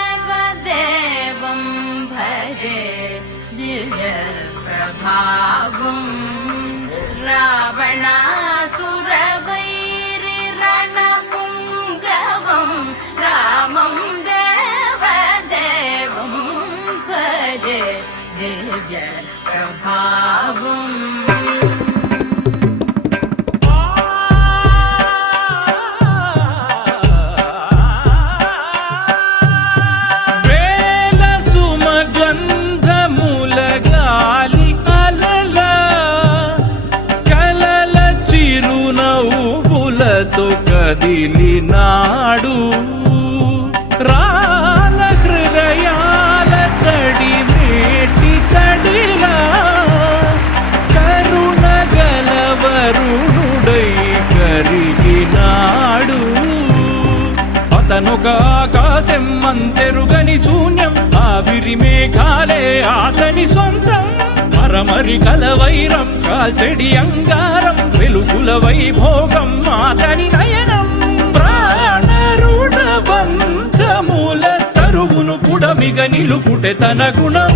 देवदेवं भजे दिव्यप्रभावं रावणासुरवैरिरणपुङ्गवं रामं देवदेवं भजे दिव्यप्रभावम् కదిలినాడు రాల హృదయాల తడి మేటి తడిలా కరుణ గలవరుణుడై కరిగినాడు. అతనొక ఆకాశం అంతెరుగని శూన్యం, ఆవిరి మేఘాలే అతని సొంతం. మరమరి కలవైరం కాల్చెడి అంగారం, వెలుగుల వైభోగం అతని నయనం. ప్రాణరుణ బంధముల తరువును పుడమిగ నిలుపుటె తన గుణం.